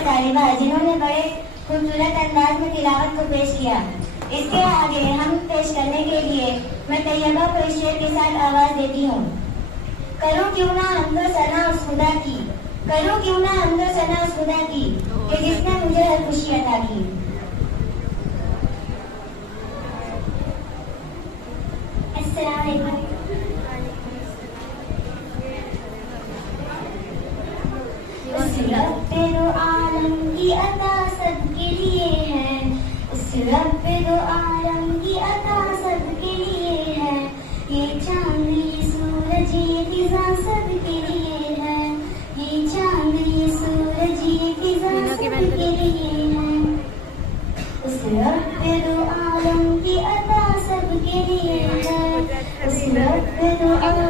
तालिबा जिन्होंने बड़े खूबसूरत अंदाज में तिलावत को पेश किया। इसके आगे हम पेश करने के लिए मैं तैयबा को इस शेर के साथ आवाज देती हूँ। करूँ क्यों ना हमदो सना उस खुदा की, करूँ क्यों ना हमदो सना उस खुदा की कि जिसने मुझे हर खुशी अता की। अस्सलाम वालेकुम। उस रब्बे दो आलम की अता सबके लिए है, उस रब्बे दो आलम की अता सबके लिए है। ये चांद ये सूरज ये फिजा सबके लिए है, ये चांद ये सूरज ये फिजा सबके लिए है। उस रब्बे दो आलम की अता सबके लिए है, उस रब्बे दो आलम